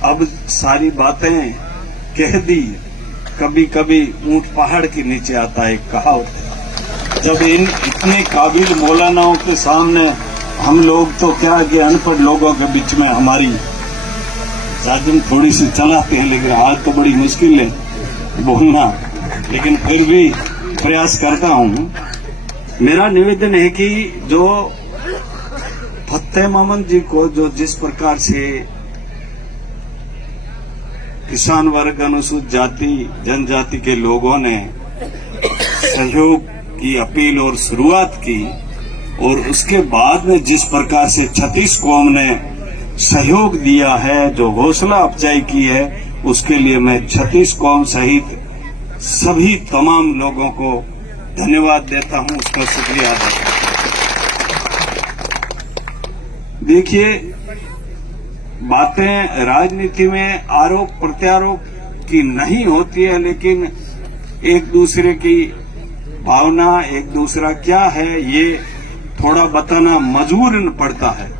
अब सारी बातें कह दी। कभी कभी ऊंट पहाड़ के नीचे आता है, कहावत है। जब इन इतने काबिल मौलानाओं के सामने हम लोग तो क्या कि अनपढ़ लोगों के बीच में हमारी जाजम थोड़ी सी चलाते हैं, लेकिन आज तो बड़ी मुश्किल है बोलना, लेकिन फिर भी प्रयास करता हूं। मेरा निवेदन है कि जो फतेह मोहम्मद जी को जो जिस प्रकार से किसान वर्ग, अनुसूचित जाति जनजाति के लोगों ने सहयोग की अपील और शुरुआत की, और उसके बाद में जिस प्रकार से 36 कौम ने सहयोग दिया है, जो हौसला अफजाई की है, उसके लिए मैं 36 कौम सहित सभी तमाम लोगों को धन्यवाद देता हूं, उसका शुक्रिया अदा करता हूं। देखिए, बातें राजनीति में आरोप प्रत्यारोप की नहीं होती है, लेकिन एक दूसरे की भावना, एक दूसरा क्या है, ये थोड़ा बताना मजबूरन पड़ता है।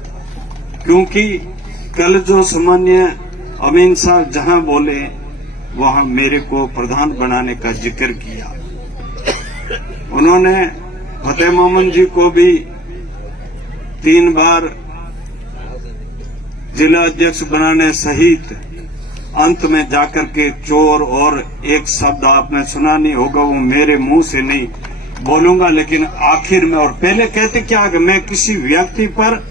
क्योंकि कल जो सामान्य अमीन साहब जहां बोले, वहां मेरे को प्रधान बनाने का जिक्र किया। उन्होंने फतेह मोहम्मद जी को भी 3 बार जिला अध्यक्ष बनाने सहित अंत में जाकर के चोर, और एक शब्द आपने सुना नहीं होगा, वो मेरे मुंह से नहीं बोलूंगा, लेकिन आखिर में, और पहले कहते क्या कि मैं किसी व्यक्ति पर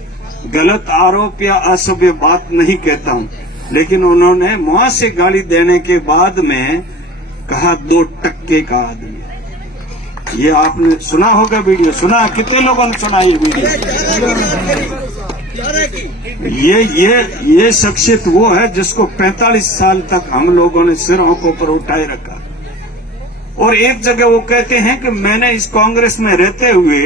गलत आरोप या असभ्य बात नहीं कहता हूं, लेकिन उन्होंने मुंह से गाली देने के बाद में कहा 2 टक्के का आदमी। ये आपने सुना होगा वीडियो, सुना? कितने लोगों ने सुना ये वीडियो? ये शख्सियत वो है जिसको 45 साल तक हम लोगों ने सिर आंखों पर उठाए रखा। और एक जगह वो कहते हैं कि मैंने इस कांग्रेस में रहते हुए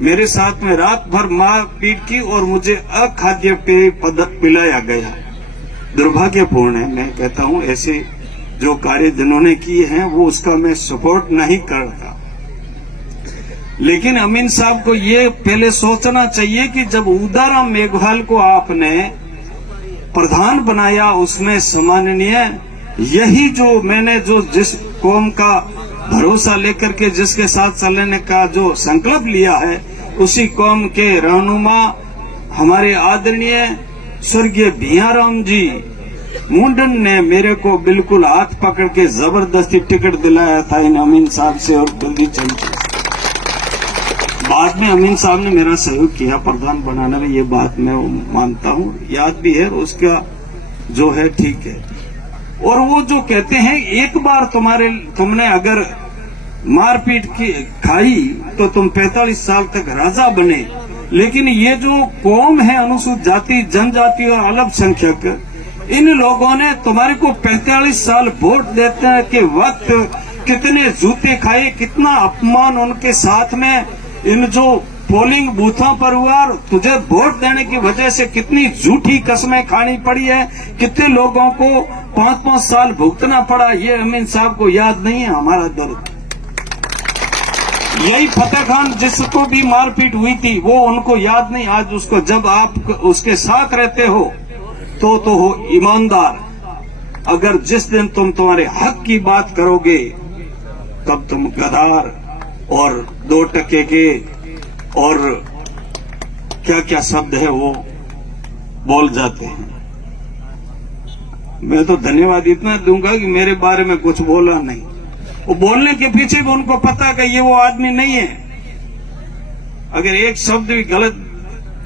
मेरे साथ में रात भर मारपीट की और मुझे अखाद्य पेय पदार्थ पिलाया गया। दुर्भाग्यपूर्ण है। मैं कहता हूं ऐसे जो कार्य जिन्होंने किए हैं वो उसका मैं सपोर्ट नहीं करता, लेकिन अमीन साहब को ये पहले सोचना चाहिए कि जब उदाराम मेघवाल को आपने प्रधान बनाया, उसमें सम्माननीय यही जो मैंने जो जिस कौम का भरोसा लेकर के जिसके साथ चलने का जो संकल्प लिया है, उसी कौम के रहनुमा हमारे आदरणीय स्वर्गीय भैयाराम जी मुंडन ने मेरे को बिल्कुल हाथ पकड़ के जबरदस्ती टिकट दिलाया था इन अमीन साहब से और दिल्ली चली। बाद में अमीन साहब ने मेरा सहयोग किया प्रधान बनाने में, ये बात मैं मानता हूँ, याद भी है, उसका जो है ठीक है। और वो जो कहते हैं एक बार तुमने अगर मारपीट की खाई तो तुम 45 साल तक राजा बने, लेकिन ये जो कौम है अनुसूचित जाति जनजाति और अल्पसंख्यक, इन लोगों ने तुम्हारे को 45 साल वोट देने के वक्त कितने जूते खाए, कितना अपमान उनके साथ में इन जो पोलिंग बूथों पर हुआ, तुझे वोट देने की वजह से कितनी झूठी कसमें खानी पड़ी है, कितने लोगों को 5-5 साल भुगतना पड़ा, ये अमीन साहब को याद नहीं है हमारा दर्द। यही फतेह खान जिसको भी मारपीट हुई थी वो उनको याद नहीं आज उसको। जब आप उसके साथ रहते हो तो हो ईमानदार, अगर जिस दिन तुम तुम्हारे हक की बात करोगे तब तुम गद्दार और 2 टके के और क्या क्या शब्द है वो बोल जाते हैं। मैं तो धन्यवाद इतना दूंगा कि मेरे बारे में कुछ बोला नहीं। वो बोलने के पीछे भी उनको पता कि ये वो आदमी नहीं है। अगर एक शब्द भी गलत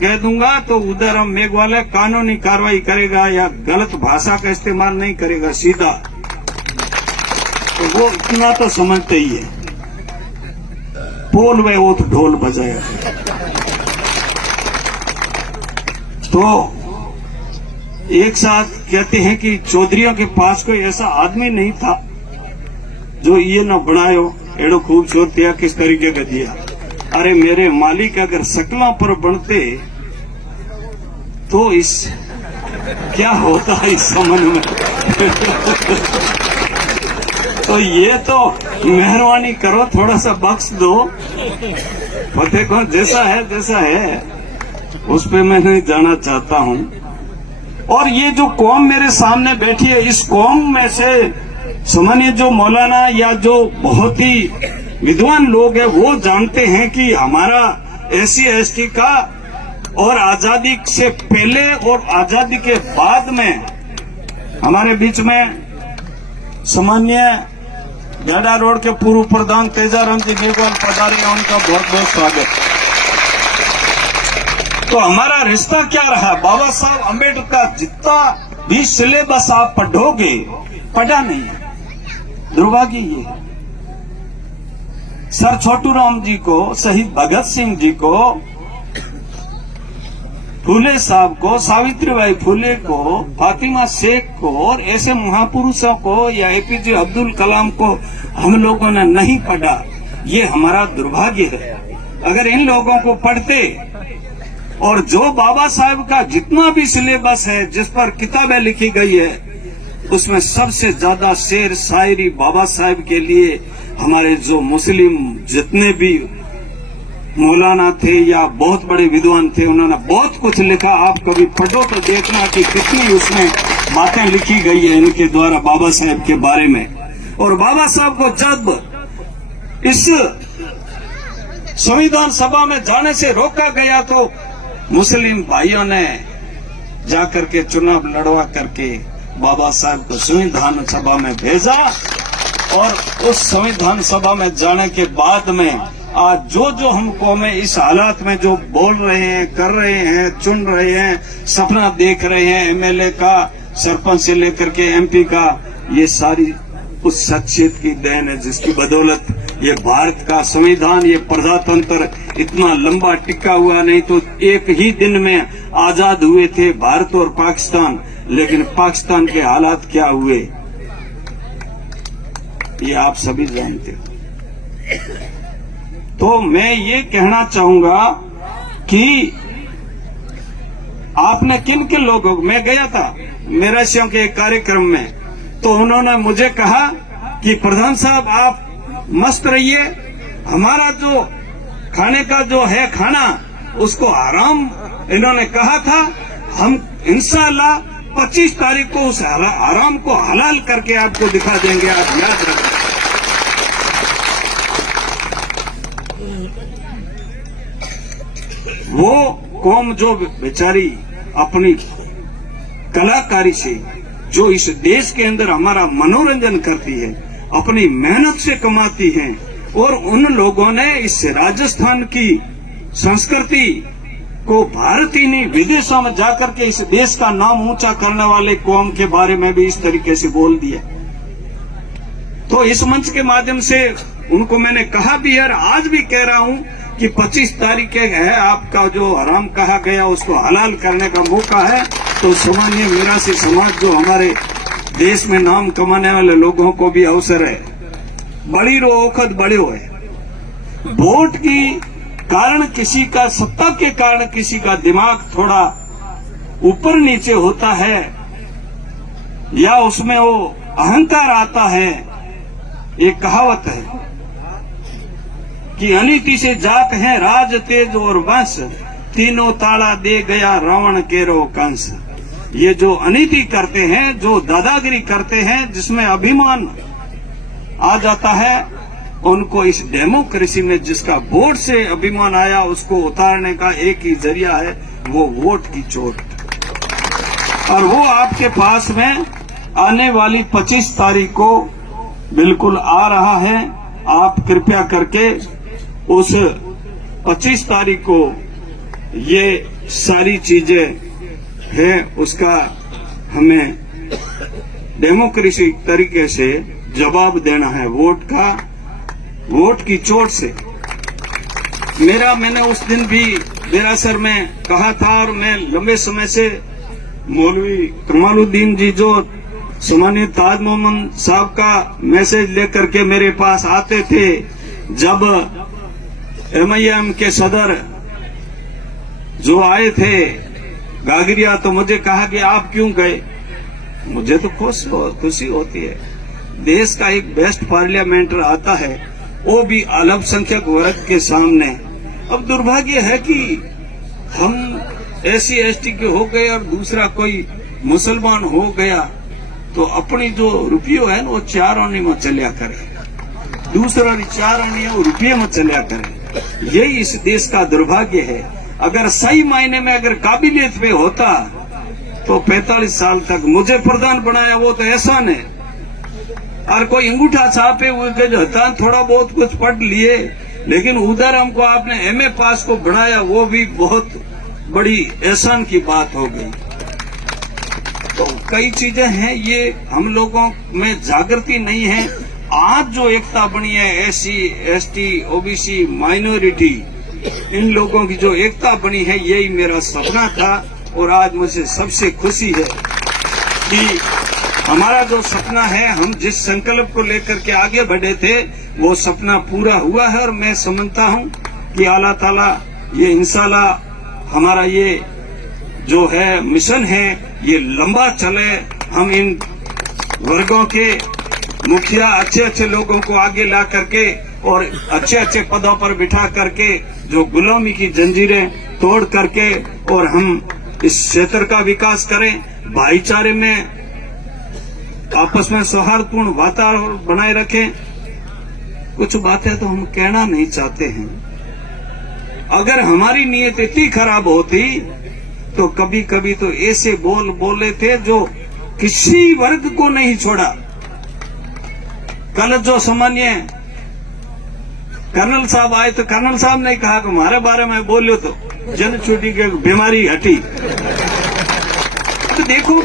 कह दूंगा तो उदाराम मेघवाल कानूनी कार्रवाई करेगा या गलत भाषा का इस्तेमाल नहीं करेगा सीधा, तो वो इतना तो समझते ही है। पोल में वो तो ढोल बजाया। तो एक साथ कहते हैं कि चौधरियों के पास कोई ऐसा आदमी नहीं था जो ये न बनायो एड़ो खूबसूरत या किस तरीके का दिया। अरे मेरे मालिक अगर शकलों पर बनते तो इस क्या होता है इस संबंध में। तो ये तो मेहरबानी करो, थोड़ा सा बख्श दो। फतेह खान जैसा है उस पे मैं नहीं जाना चाहता हूं। और ये जो कौम मेरे सामने बैठी है, इस कौम में से सामान्य जो मौलाना या जो बहुत ही विद्वान लोग हैं वो जानते हैं कि हमारा SC/ST का और आजादी से पहले और आजादी के बाद में हमारे बीच में सामान्य गैडा रोड के पूर्व प्रधान तेजाराम जी मेघवाल पधारे हैं, उनका बहुत बहुत स्वागत। तो हमारा रिश्ता क्या रहा? बाबा साहब अम्बेडकर का जितना भी सिलेबस आप पढ़ोगे, पढ़ा नहीं है, दुर्भाग्य ये है। सर छोटू राम जी को, शहीद भगत सिंह जी को, फूले साहब को, सावित्रीबाई फूले को, फातिमा शेख को और ऐसे महापुरुषों को या APJ अब्दुल कलाम को हम लोगों ने नहीं पढ़ा। ये हमारा दुर्भाग्य है। अगर इन लोगों को पढ़ते और जो बाबा साहब का जितना भी सिलेबस है, जिस पर किताबें लिखी गई है, उसमें सबसे ज्यादा शेर शायरी बाबा साहब के लिए हमारे जो मुस्लिम जितने भी मौलाना थे या बहुत बड़े विद्वान थे, उन्होंने बहुत कुछ लिखा। आप कभी पढ़ो तो देखना कि कितनी उसमें बातें लिखी गई है इनके द्वारा बाबा साहब के बारे में। और बाबा साहब को जब इस संविधान सभा में जाने से रोका गया तो मुस्लिम भाइयों ने जाकर के चुनाव लड़वा करके बाबा साहब को संविधान सभा में भेजा। और उस संविधान सभा में जाने के बाद में आज जो हम कौमें इस हालात में जो बोल रहे हैं, कर रहे हैं, चुन रहे हैं, सपना देख रहे हैं, MLA का, सरपंच से लेकर के MP का, ये सारी उस शख्सियत की देन है जिसकी बदौलत ये भारत का संविधान, ये प्रजातंत्र इतना लंबा टिका हुआ। नहीं तो एक ही दिन में आजाद हुए थे भारत और पाकिस्तान, लेकिन पाकिस्तान के हालात क्या हुए ये आप सभी जानते हो। तो मैं ये कहना चाहूंगा कि आपने किन किन लोगों को, मैं गया था मेराशियों के एक कार्यक्रम में, तो उन्होंने मुझे कहा कि प्रधान साहब आप मस्त रहिए, हमारा जो खाने का जो है खाना उसको आराम, इन्होंने कहा था, हम इंशाअल्लाह 25 तारीख को उस आराम को हलाल करके आपको दिखा देंगे, आप याद रखें। वो कौम जो बेचारी अपनी कलाकारी से जो इस देश के अंदर हमारा मनोरंजन करती है, अपनी मेहनत से कमाती है, और उन लोगों ने इस राजस्थान की संस्कृति को भारत ही नहीं विदेशों में जाकर के इस देश का नाम ऊंचा करने वाले कौम के बारे में भी इस तरीके से बोल दिया। तो इस मंच के माध्यम से उनको मैंने कहा भी है, आज भी कह रहा हूं कि 25 तारीख है आपका जो हराम कहा गया उसको हलाल करने का मौका है। तो सामान्य मिरासी समाज जो हमारे देश में नाम कमाने वाले लोगों को भी अवसर है, बड़ी रो औखत बड़े हुए। वोट की कारण किसी का, सत्ता के कारण किसी का दिमाग थोड़ा ऊपर नीचे होता है या उसमें वो अहंकार आता है। एक कहावत है कि अनीति से जात है राज तेज और वंश, तीनों ताला दे गया रावण केरो कंस। ये जो अनीति करते हैं, जो दादागिरी करते हैं, जिसमें अभिमान आ जाता है, उनको इस डेमोक्रेसी में जिसका वोट से अभिमान आया उसको उतारने का एक ही जरिया है, वो वोट की चोट। और वो आपके पास में आने वाली 25 तारीख को बिल्कुल आ रहा है। आप कृपया करके उस 25 तारीख को ये सारी चीजें हैं उसका हमें डेमोक्रेसी तरीके से जवाब देना है, वोट का, वोट की चोट से। मैंने उस दिन भी देरासर में कहा था, और मैं लंबे समय से मौलवी कमालुद्दीन जी जो सामान्य ताज मोहम्मद साहब का मैसेज लेकर के मेरे पास आते थे, जब MIM के सदर जो आए थे गागरिया, तो मुझे कहा कि आप क्यों गए। मुझे तो खुशी होती है, देश का एक बेस्ट पार्लियामेंटर आता है, वो भी अल्पसंख्यक वर्ग के सामने। अब दुर्भाग्य है कि हम SC/ST के हो गए और दूसरा कोई मुसलमान हो गया तो अपनी जो रुपयो है ना वो 4 आने में चलिया करे, दूसरा 4 आने वो रुपये में चलिया करे। यही इस देश का दुर्भाग्य है। अगर सही मायने में अगर काबिलियत पे होता तो 45 साल तक मुझे प्रधान बनाया वो तो एहसान है, और कोई अंगूठा छापे हुए जो था थोड़ा बहुत कुछ पढ़ लिए, लेकिन उधर हमको आपने एमए पास को बनाया, वो भी बहुत बड़ी एहसान की बात हो गई। तो कई चीजें हैं, ये हम लोगों में जागृति नहीं है। आज जो एकता बनी है एससी, एसटी, ओबीसी, माइनॉरिटी, इन लोगों की जो एकता बनी है, यही मेरा सपना था। और आज मुझे सबसे खुशी है कि हमारा जो सपना है, हम जिस संकल्प को लेकर के आगे बढ़े थे, वो सपना पूरा हुआ है। और मैं समझता हूं कि अल्लाह ताला ये इंशाल्लाह हमारा ये जो है मिशन है ये लंबा चले। हम इन वर्गों के मुखिया अच्छे अच्छे लोगों को आगे ला करके और अच्छे अच्छे पदों पर बिठा करके जो गुलामी की जंजीरें तोड़ करके और हम इस क्षेत्र का विकास करें, भाईचारे में आपस में सौहार्दपूर्ण वातावरण बनाए रखें। कुछ बातें तो हम कहना नहीं चाहते हैं। अगर हमारी नीयत इतनी खराब होती तो कभी कभी तो ऐसे बोले थे जो किसी वर्ग को नहीं छोड़ा। कल जो सामान्य कर्नल साहब आए तो कर्नल साहब ने कहा कि हमारे बारे में बोलो तो जन छुट्टी की बीमारी हटी। तो देखो,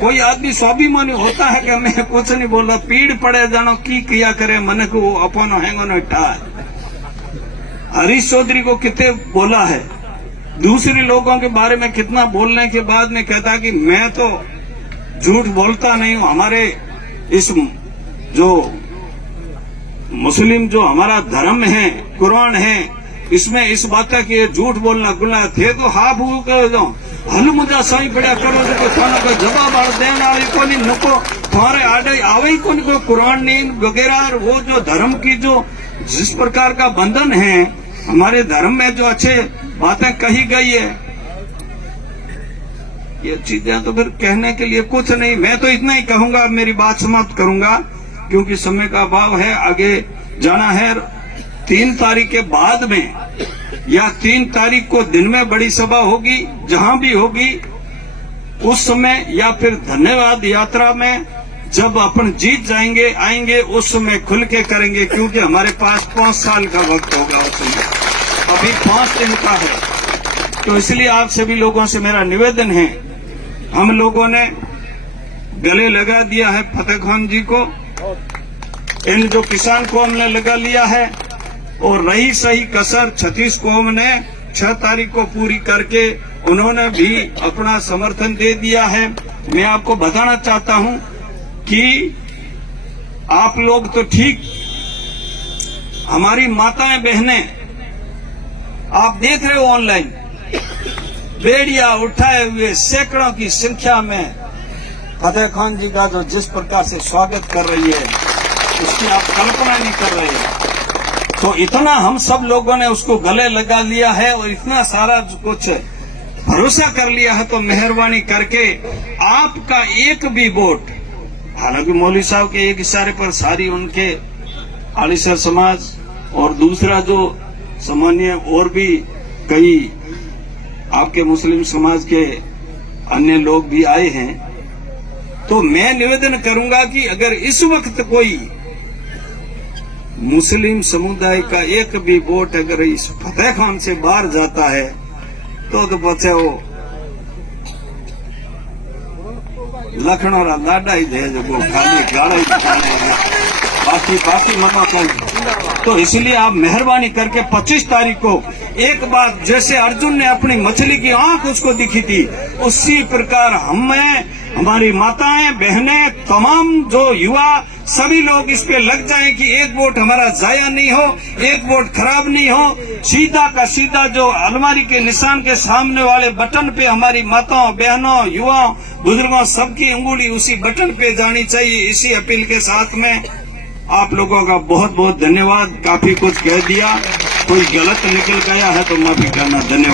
कोई आदमी स्वाभिमानी होता है कि मैं कुछ नहीं बोला, पीड़ पड़े जानो की किया करे, मन को अपनो हैंगो न ठाए। हरीश चौधरी को कितने बोला है, दूसरे लोगों के बारे में कितना बोलने के बाद में कहता कि मैं तो झूठ बोलता नहीं हूं। हमारे इस जो मुस्लिम जो हमारा धर्म है, कुरान है, इसमें इस बात है कि झूठ बोलना गुनाह थे तो हाफ करो हल मुझा सही पड़ा करो तो कोई जवाब देने वाली को नहीं, नको तुम्हारे आडे आवे ही कोई कुरान नहीं वगैरह। और वो जो धर्म की जो जिस प्रकार का बंधन है, हमारे धर्म में जो अच्छे बातें कही गई है, ये चीजें तो फिर कहने के लिए कुछ नहीं। मैं तो इतना ही कहूंगा, मेरी बात समाप्त करूंगा क्योंकि समय का अभाव है, आगे जाना है। 3 तारीख के बाद में या 3 तारीख को दिन में बड़ी सभा होगी, जहां भी होगी उस समय, या फिर धन्यवाद यात्रा में जब अपन जीत जाएंगे आएंगे उस समय खुल के करेंगे, क्योंकि हमारे पास 5 साल का वक्त होगा उस समय, अभी 5 दिन का है। तो इसलिए आप सभी लोगों से मेरा निवेदन है, हम लोगों ने गले लगा दिया है फतेह खान जी को, इन जो किसान कौम ने लगा लिया है, और रही सही कसर छत्तीस कौम ने 6 तारीख को पूरी करके उन्होंने भी अपना समर्थन दे दिया है। मैं आपको बताना चाहता हूं कि आप लोग तो ठीक, हमारी माताएं बहनें आप देख रहे हो ऑनलाइन, बेड़िया उठाए हुए सैकड़ों की संख्या में फतेह खान जी का जो जिस प्रकार से स्वागत कर रही है, उसकी आप कल्पना नहीं कर रहे हैं। तो इतना हम सब लोगों ने उसको गले लगा लिया है और इतना सारा कुछ भरोसा कर लिया है, तो मेहरबानी करके आपका एक भी वोट, हालांकि मौलवी साहब के एक इशारे पर सारी उनके आलिसर समाज और दूसरा जो सामान्य और भी कई आपके मुस्लिम समाज के अन्य लोग भी आए हैं, तो मैं निवेदन करूंगा कि अगर इस वक्त कोई मुस्लिम समुदाय का एक भी वोट अगर इस फतेह खान से बाहर जाता है तो बचे वो लखनऊ लाडा ही दे जो खाली गाड़ा ही दिखाने, बाकी ममा कौन। तो इसलिए आप मेहरबानी करके 25 तारीख को एक बार जैसे अर्जुन ने अपनी मछली की आंख उसको दिखी थी, उसी प्रकार हमें, हमारी माताएं बहनें, तमाम जो युवा सभी लोग इस पे लग जाएं कि एक वोट हमारा जाया नहीं हो, एक वोट खराब नहीं हो। सीधा का सीधा जो अलमारी के निशान के सामने वाले बटन पे हमारी माताओं बहनों युवाओं बुजुर्गों सबकी उंगली उसी बटन पे जानी चाहिए। इसी अपील के साथ में आप लोगों का बहुत बहुत धन्यवाद। काफी कुछ कह दिया, कोई गलत निकल गया है तो माफी करना। धन्यवाद।